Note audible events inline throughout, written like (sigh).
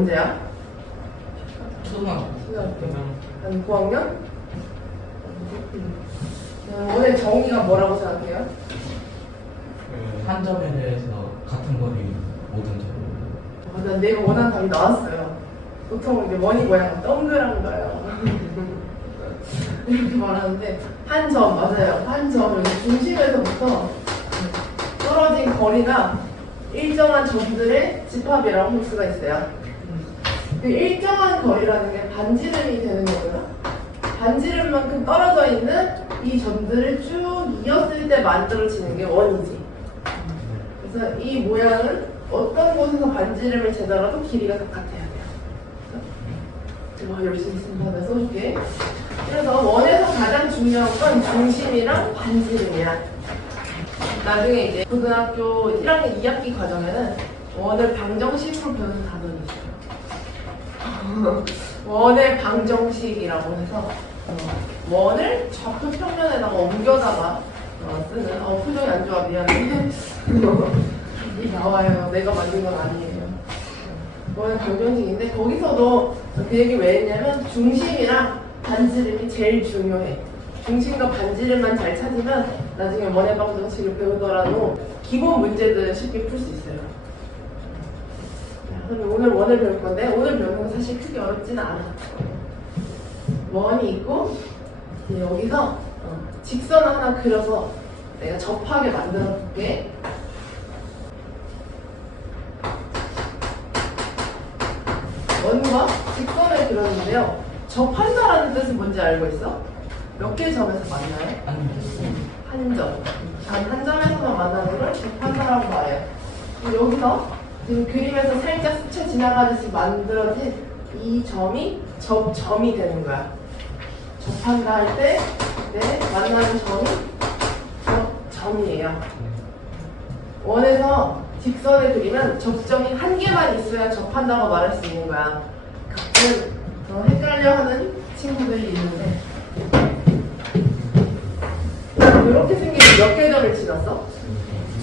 언제야? 초등학교 초등학교. 한 9학년? 음, 오늘 정의가 뭐라고 생각해요? 한 점에 대해서 같은 거리 모든 점 아, 난 내가 원하는 답이 나왔어요. 보통 이제 원이 뭐야? 동그란 거예요. 이렇게 말하는데 한 점 맞아요. 한 점. 중심에서부터 떨어진 거리가 일정한 점들의 집합이라고 볼 수가 있어요. 그 일정한 거리라는 게 반지름이 되는 거고요. 반지름만큼 떨어져 있는 이 점들을 쭉 이었을 때 만들어지는 게 원이지. 그래서 이 모양은 어떤 곳에서 반지름을 재더라도 길이가 똑같아야 돼요. 제가 열심히 쓴다 하면 써줄게. 그래서 원에서 가장 중요한 건 중심이랑 반지름이야. 나중에 이제 고등학교 1학년 2학기 과정에는 원을 방정식으로 배우는 단원이 있어요. (laughs) 원의 방정식이라고 해서 어, 원을 좌표 평면에다가 옮겨다가 어, 쓰는 어 표정이 안 좋아 미안해. (laughs) 이 나와요. 내가 만든 건 아니에요. 원의 방정식인데 거기서도 그 얘기 왜 했냐면 중심이랑 반지름이 제일 중요해. 중심과 반지름만 잘 찾으면 나중에 원의 방정식을 배우더라도 기본 문제들은 쉽게 풀 수 있어요. 자, 그럼 오늘 원을 배울 건데 오늘 배우는 건 사실 크게 어렵지는 않아 원이 있고 이제 여기서 어, 직선 하나 그려서 내가 접하게 만들어 볼게. 원과 직선을 그렸는데요. 접한다라는 뜻은 뭔지 알고 있어? 몇 개 점에서 만나요? 한 점. 단 한 점에서만 만나는 걸 접한다라고 말해요. 여기서 지금 그림에서 살짝 스쳐 지나가듯이 만들어진 이 점이 접 점이 되는 거야. 접한다 할 때, 네, 만나는 점이 접 점이에요. 원에서 직선을 그리면 접점이 한 개만 있어야 접한다고 말할 수 있는 거야. 가끔 어, 헷갈려하는 친구들이 있는데 이렇게 생긴 몇 개 점을 지났어?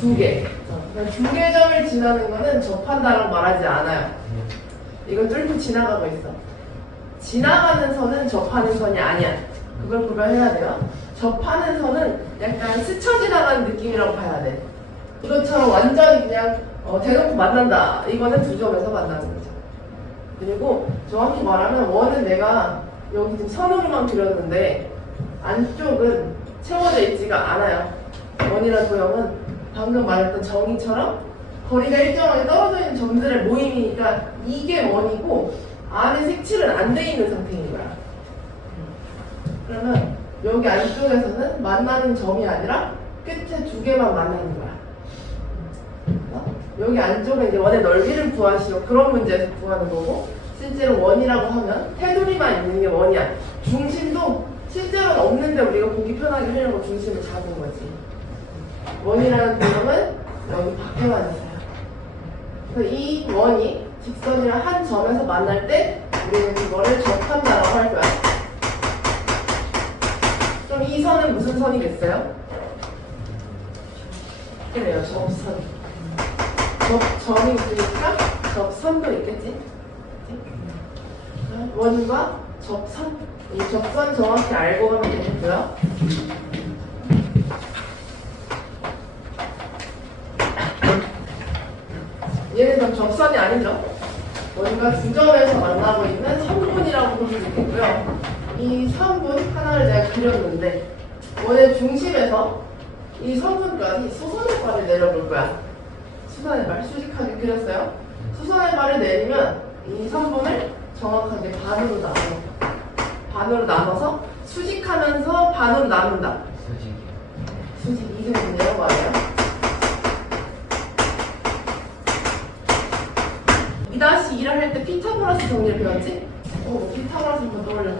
두 개. 두개 점을 지나는 거는 접한다라고 말하지 않아요. 이건 뚫고 지나가고 있어. 지나가는 선은 접하는 선이 아니야. 그걸 구별해야 돼요. 접하는 선은 약간 스쳐 지나가는 느낌이라고 봐야 돼. 이것처럼 완전히 그냥 어, 대놓고 만난다. 이거는 두 점에서 만나는 거죠. 그리고 정확히 말하면 원은 내가 여기 지금 선으로만 그렸는데 안쪽은 채워져 있지가 않아요. 원이라 도형은 방금 말했던 정의처럼 거리가 일정하게 떨어져 있는 점들의 모임이니까 이게 원이고 안에 색칠은 안 돼 있는 상태인 거야. 그러면 여기 안쪽에서는 만나는 점이 아니라 끝에 두 개만 만나는 거야. 어? 여기 안쪽은 이제 원의 넓이를 구하시오. 그런 문제에서 구하는 거고 실제로 원이라고 하면 테두리만 있는 게 원이야. 중심도 실제로는 없는데 우리가 보기 편하게 하려고 중심을 잡은 거지. 원이라는 개념은 여기 밖에만 있어요. 그래서 이 원이 직선이랑 한 점에서 만날 때 우리는 이거를 접한다고 할 거야. 그럼 이 선은 무슨 선이겠어요? 그래요, 접선. 접 점이 있으니까 접선도 있겠지? 원과 접선. 이 접선 정확히 알고 가면 되겠고요. 접선이 아니죠. 원과 두 점에서 만나고 있는 선분이라고 볼수 있겠고요. 이 선분 하나를 내가 그렸는데 원의 중심에서 이 선분까지 수선의 발을 내려볼 거야. 수선의 발 수직하게 그렸어요. 수선의 발을 내리면 이 선분을 정확하게 반으로 나눠 반으로 나눠서 수직하면서 반으로 나눈다. 수직 이승을 내려봐요. 이다 시 일을 할때 피타고라스 정리를 배웠지? 어, 피타고라스 한번 떠올려.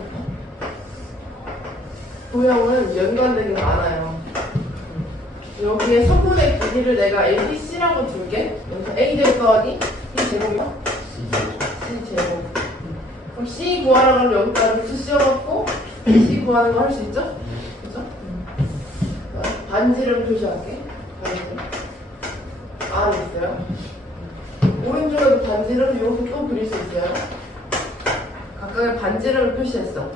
도형은 연관되게 많아요. 여기에 선분의 길이를 내가 ABC라고 둘게. 여기서 A제곱 더하기 B 제곱이요? C 제곱. 그럼 C 구하라 그러면 여기다가 루트 씌워갖고 C 구하는 거 할 수 있죠? 그죠? 반지름 표시할게. 반지름. R 있어요. 오른쪽에도 반지름 이렇게 또 그릴 수 있어요. 각각의 반지름을 표시했어.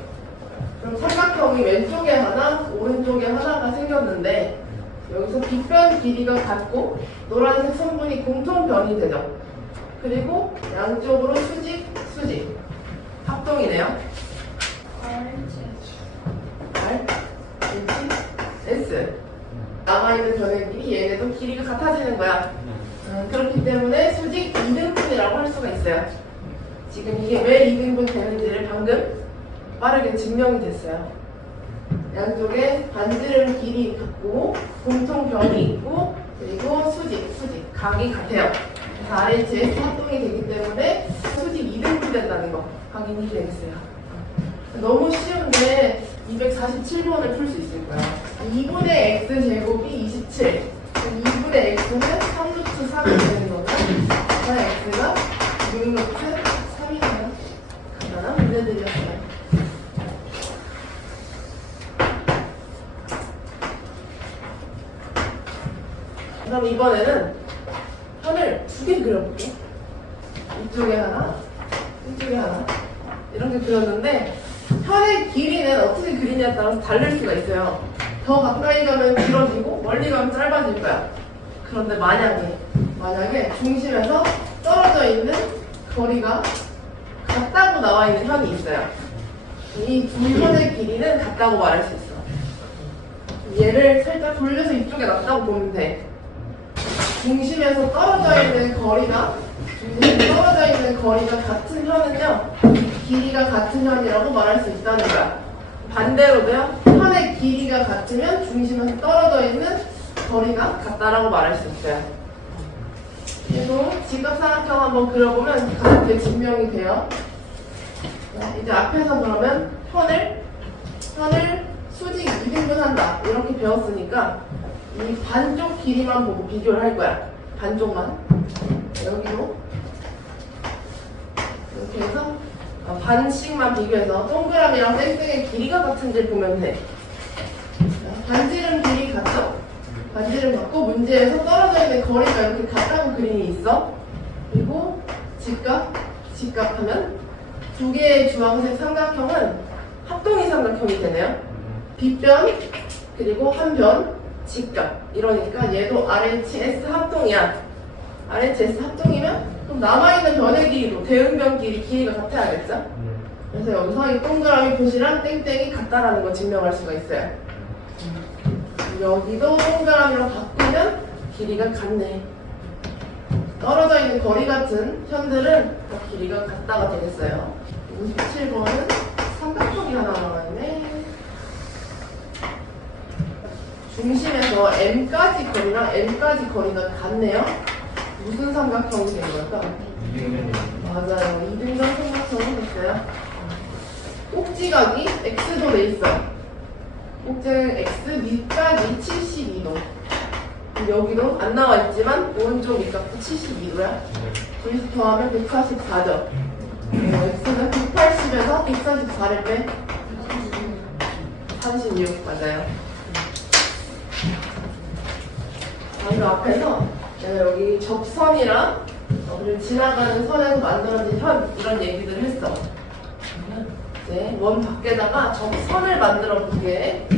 그럼 삼각형이 왼쪽에 하나, 오른쪽에 하나가 생겼는데 여기서 빗변 길이가 같고 노란색 선분이 공통변이 되죠. 그리고 양쪽으로 수직, 수직. 합동이네요. R, H, S. 남아있는 변의 길이 얘네도 길이가 같아지는 거야. 음, 그렇기 때문에 수직 2등분이라고 할 수가 있어요. 지금 이게 왜 2등분 되는지를 방금 빠르게 증명이 됐어요. 양쪽에 반지름 길이 같고 공통 변이 있고 그리고 수직, 수직, 각이 같아요. 그래서 RHS 합동이 되기 때문에 수직 2등분 된다는 거 확인이 되겠어요. 너무 쉬운데 247번을 풀 수 있을 거야. 2분의 x 제곱이 27. 2분의 x는 3루트 3이 되는 거면 그 x가 6루트 3이네요. 간단한 문제들이었어요. 그럼 이번에는 편을 두 개 그려볼게. 이쪽에 하나, 이쪽에 하나. 이렇게 그렸는데 편의 길이는 어떻게 그리냐에 따라서 다를 수가 있어요. 더 가까이 가면 길어지고 멀리 가면 짧아질 거야. 그런데 만약에 만약에 중심에서 떨어져 있는 거리가 같다고 나와 있는 현이 있어요. 이 두 현의 길이는 같다고 말할 수 있어. 얘를 살짝 돌려서 이쪽에 놨다고 보면 돼. 중심에서 떨어져 있는 거리가 중심에서 떨어져 있는 거리가 같은 현은요 길이가 같은 현이라고 말할 수 있다는 거야 반대로도요 현의 길이가 같으면 중심에서 떨어져 있는 거리가 같다라고 말할 수 있어요 그리고 직각삼각형 한번 그려보면 그렇게 증명이 돼요 자, 이제 앞에서 그러면 현을 현을 수직 2등분 한다 이렇게 배웠으니까 이 반쪽 길이만 보고 비교를 할 거야. 반쪽만. 여기로. 이렇게 해서 어, 반씩만 비교해서 동그라미랑 땡땡의 길이가 같은지 보면 돼. 자, 반지름 길이 같죠? 반지름 같고 문제에서 떨어져 있는 거리가 이렇게 같다고 그림이 있어. 그리고 직각, 직각하면 두 개의 주황색 삼각형은 합동이 삼각형이 되네요. 빗변 그리고 한 변 직각 이러니까 얘도 RHS 합동이야. RHS 합동이면 그럼 남아있는 변의 길이도 대응변 길이 길이가 같아야겠죠? 그래서 여기서 이 동그라미 표시랑 땡땡이 같다라는 걸 증명할 수가 있어요 여기도 동그라미로 바꾸면 길이가 같네 떨어져 있는 거리 같은 현들은 다 길이가 같다가 되겠어요 57번은 삼각형이 하나 남아있네 중심에서 M까지 거리랑 N까지 거리가 같네요. 무슨 삼각형이 된 걸까? 맞아요. 이등변 삼각형이 됐어요. 꼭지각이 X도 돼 있어. 꼭 지는 X 밑각이 72도. 여기도 안 나와 있지만 오른쪽 밑각도 72도야. 둘이서 더하면 144죠. X는 180에서 144를 빼 36 맞아요. 바로 앞에서 내가 여기 접선이랑 어, 그리고 지나가는 선에서 만들어진 현 이런 얘기들을 했어. 이제 원 밖에다가 접선을 만들어 볼게.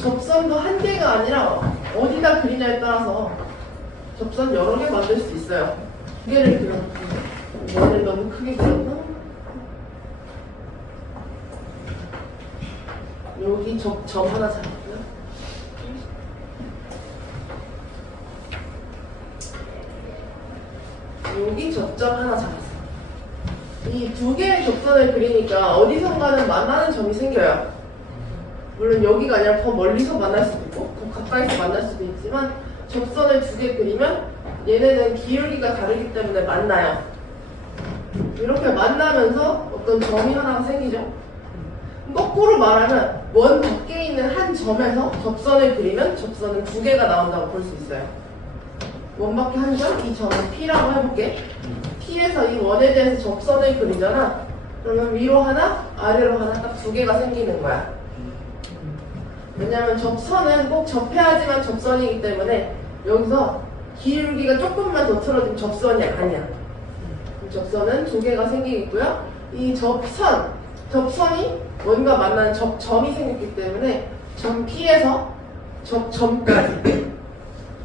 접선도 한 개가 아니라 어디다 그리냐에 따라서 접선 여러 개 만들 수 있어요. 두 개를 그려볼게. 얘를 너무 크게 그렸나? 여기 접, 점 하나 잡고요. 여기 접점 하나 잡았어. 이두 개의 접선을 그리니까 어디선가는 만나는 점이 생겨요. 물론 여기가 아니라 더 멀리서 만날 수도 있고 더 가까이서 만날 수도 있지만 접선을 두 개 그리면 얘네는 기울기가 다르기 때문에 만나요. 이렇게 만나면서 어떤 점이 하나가 생기죠. 거꾸로 말하면 원 밖에 있는 한 점에서 접선을 그리면 접선은 두 개가 나온다고 볼 수 있어요. 원 밖에 한 점, 이 점은 P라고 해볼게. P에서 이 원에 대해서 접선을 그리잖아. 그러면 위로 하나, 아래로 하나 딱 두 개가 생기는 거야. 왜냐면 접선은 꼭 접해야지만 접선이기 때문에 여기서 기울기가 조금만 더 틀어지면 접선이 아니야. 접선은 두 개가 생기겠고요. 이 접선, 접선이 원과 만나는 접 점이 생겼기 때문에 점 P에서 접 점까지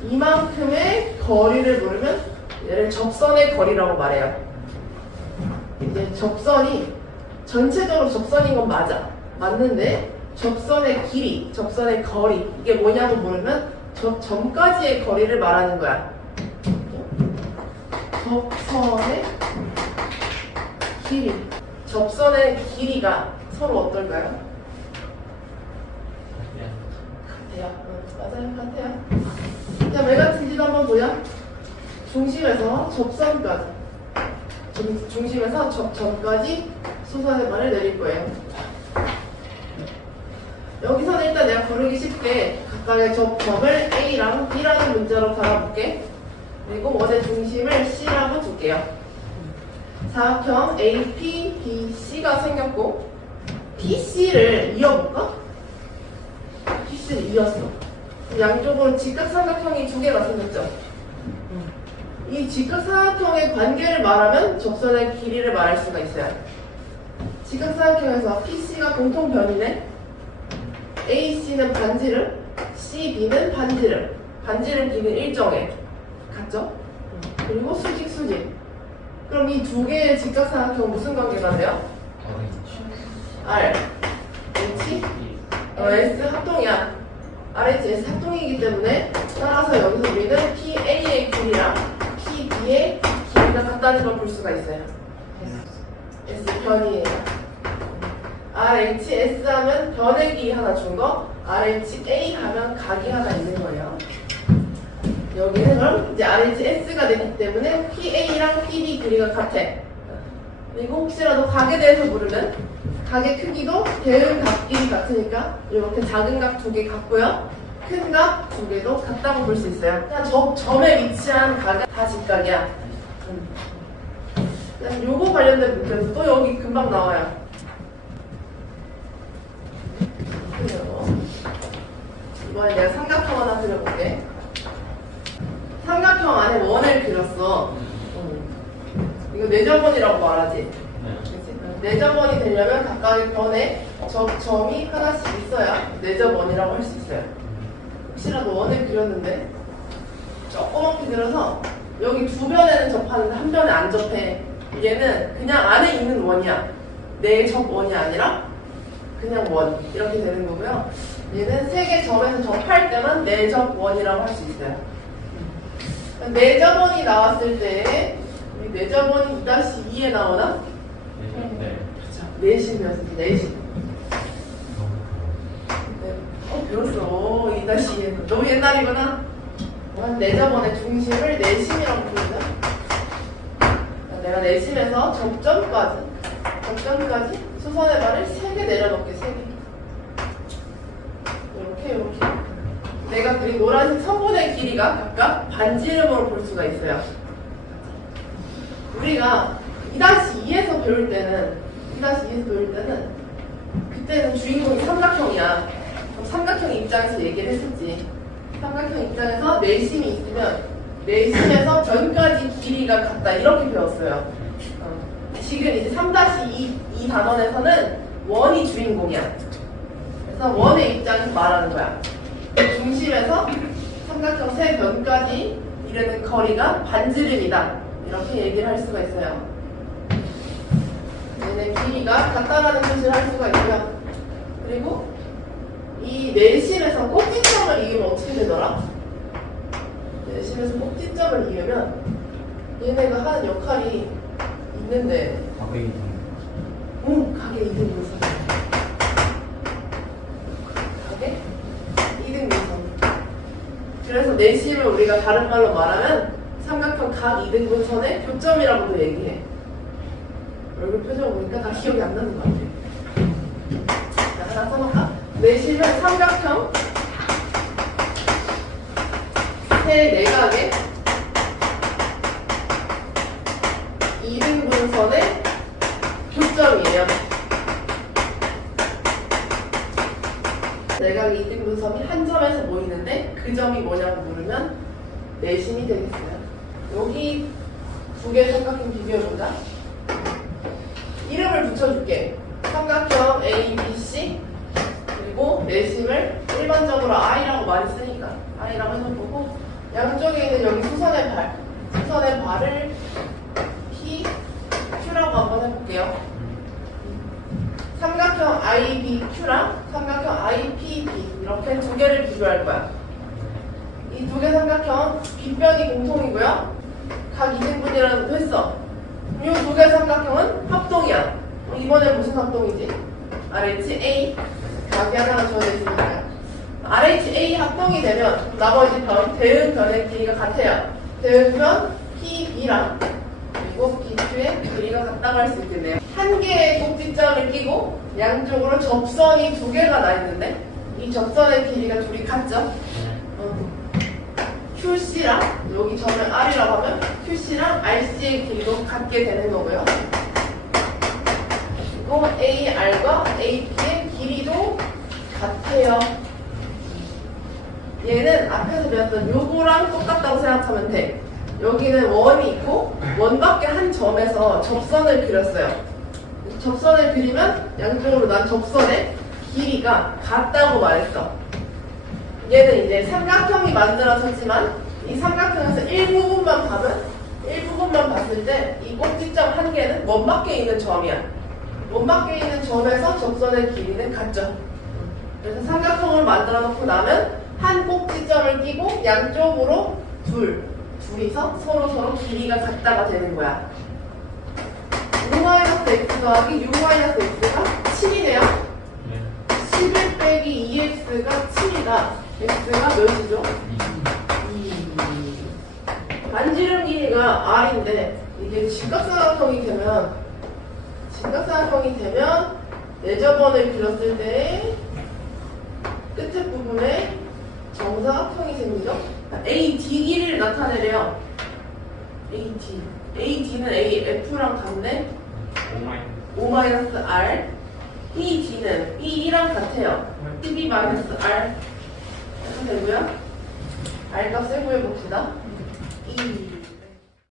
이만큼의 거리를 물으면 얘를 접선의 거리라고 말해요. 이제 접선이 전체적으로 접선인 건 맞아. 맞는데 접선의 길이, 접선의 거리 이게 뭐냐고 물으면 접점까지의 거리를 말하는 거야. 접선의 길이. 접선의 길이가 서로 어떨까요? 같아요. 응, 맞아요. 같아요. 자, 왜 같은지도 한번 보자. 중심에서 접선까지. 중, 중심에서 접점까지 수선의 발을 내릴 거예요. 여기서는 일단 내가 부르기 쉽게 각각의 접점을 A랑 B라는 문자로 달아볼게. 그리고 원의 중심을 C라고 둘게요. 사각형 AP, BC가 생겼고 PC를 이어볼까? PC를 이었어. 양쪽으로 직각삼각형이 두 개가 생겼죠. 이 직각삼각형의 관계를 말하면 접선의 길이를 말할 수가 있어요. 직각삼각형에서 PC가 공통변이네. AC는 반지름, CB는 반지름. 반지름 B는 일정해. 같죠? 그리고 수직, 수직. 그럼 이 두 개의 직각삼각형 무슨 관계가 돼요? R, H, 어, S 합동이야. RHS 합동이기 때문에 따라서 여기서 우리는 PA의 길이랑 PB의 길이가 같다는 걸 볼 수가 있어요. S 변이에요. RHS 하면 변의 길이 하나 준 거, RHA 하면 각이 하나 있는 거예요. 여기는 그럼 이제 RHS가 되기 때문에 PA랑 PB 길이가 같아. 그리고 혹시라도 각에 대해서 모르면 각의 크기도 대응 각끼리 같으니까 이렇게 작은 각 두 개 같고요. 큰 각 두 개도 같다고 볼 수 있어요. 그냥 저 점에 위치한 각은 다 직각이야. 음. 요거 관련된 문제도 또 여기 금방 나와요. 이번에 내가 삼각형 하나 그려볼게. 삼각형 안에 원을 그렸어. 음. 이거 내접원이라고 말하지. 그치? 내접원이 되려면 각각의 변에 접점이 하나씩 있어야 내접원이라고 할 수 있어요. 혹시라도 원을 그렸는데 조그맣게 그려서 여기 두 변에는 접하는데 한 변에 안 접해. 얘는 그냥 안에 있는 원이야. 내 접 원이 아니라 그냥 원 이렇게 되는 거고요. 얘는 세 개 점에서 접할 때만 내접원이라고 할 수 있어요. 내접원이 나왔을 때이 내접원이 2-2에 나오나? 그렇죠. 내심이었어, 내심. 네. 어, 배웠어. 2-2에. 너무 옛날이구나. 난 내접원의 중심을 내심이라고 부르죠. 내가 내심에서 접점까지, 접점까지 수선의 발을 3개 내려놓게, 3개. 이렇게, 이렇게. 내가 그린 노란색 선분의 길이가 각각 반지름으로 볼 수가 있어요. 우리가 2-2에서 배울 때는 2-2에서 배울 때는 그때는 주인공이 삼각형이야. 삼각형 입장에서 얘기를 했었지. 삼각형 입장에서 내심이 있으면 내심에서 변까지 길이가 같다 이렇게 배웠어요. 어. 지금 이제 3-2 이 단원에서는 원이 주인공이야. 그래서 원의 입장에서 말하는 거야. 중심에서 삼각형 세 변까지 이르는 거리가 반지름이다. 이렇게 얘기를 할 수가 있어요. 얘네 길이가 같다라는 뜻을 할 수가 있고요. 그리고 이 내심에서 꼭지점을 이으면 어떻게 되더라? 내심에서 꼭지점을 이으면 얘네가 하는 역할이 있는데 오, 가게 이등 분선. 가게 이등 분선. 그래서 내심을 우리가 다른 말로 말하면 삼각형 각 이등 분선의 교점이라고도 얘기해. 얼굴 표정 보니까 다 기억이 안 나는 것 같아. 자, 하나 써볼까? 내심은 삼각형 세 내각의 이등 분선의 교점이에요. 내각 이등 분선이 한 점에서 모이는데 그 점이 뭐냐고 물으면 내심이 되겠어요. 여기 두 개의 삼각형 비교해보자. 이름을 붙여줄게. 삼각형 A, B, C 그리고 내심을 일반적으로 I라고 많이 쓰니까 I라고 해줘보고 양쪽에 있는 여기 수선의 발 수선의 발을 P, Q라고 한번 해볼게요. 삼각형 IBQ랑 삼각형 IPB 이렇게 두 개를 비교할 거야. 이 두 개 삼각형 빗변이 공통이고요. 각 2등분이라는 것도 했어. 이 두 개 삼각형은 합동이야. 이번에 무슨 합동이지? RHA 각이 하나가 주어져 있으니까 RHA 합동이 되면 나머지 변, 대응 변의 길이가 같아요. 대응변 PB랑 그리고 BQ의 길이가 같다고 할 수 있겠네요. 한 개의 꼭지점을 끼고 양쪽으로 접선이 두 개가 나 있는데 이 접선의 길이가 둘이 같죠? 어. QC랑 여기 점을 R이라고 하면 QC랑 RC의 길이도 같게 되는 거고요. 그리고 AR과 AP의 길이도 같아요. 얘는 앞에서 배웠던 요거랑 똑같다고 생각하면 돼. 여기는 원이 있고 원 밖에 한 점에서 접선을 그렸어요. 접선을 그리면 양쪽으로 난 접선의 길이가 같다고 말했어. 얘는 이제 삼각형이 만들어졌지만 이 삼각형에서 일부분만 보면 일부분만 봤을 때 이 꼭지점 한 개는 원 밖에 있는 점이야. 원 밖에 있는 점에서 접선의 길이는 같죠. 그래서 삼각형을 만들어 놓고 나면 한 꼭지점을 끼고 양쪽으로 둘, 둘이서 서로 서로 길이가 같다가 되는 거야. 5-x 더하기 6-x가 7이네요. 11 빼기 2x가 7이다. x가 몇이죠? 반지름 길이가 r인데 이게 직각사각형이 되면 직각사각형이 되면 내접원을 그렸을 때 끝에 부분에 정사각형이 생기죠? AD를 나타내래요. AD. AD는 AF랑 같네? 5-R. ED는 B랑 같아요. 12-R. 되고요. R 값을 구해봅시다.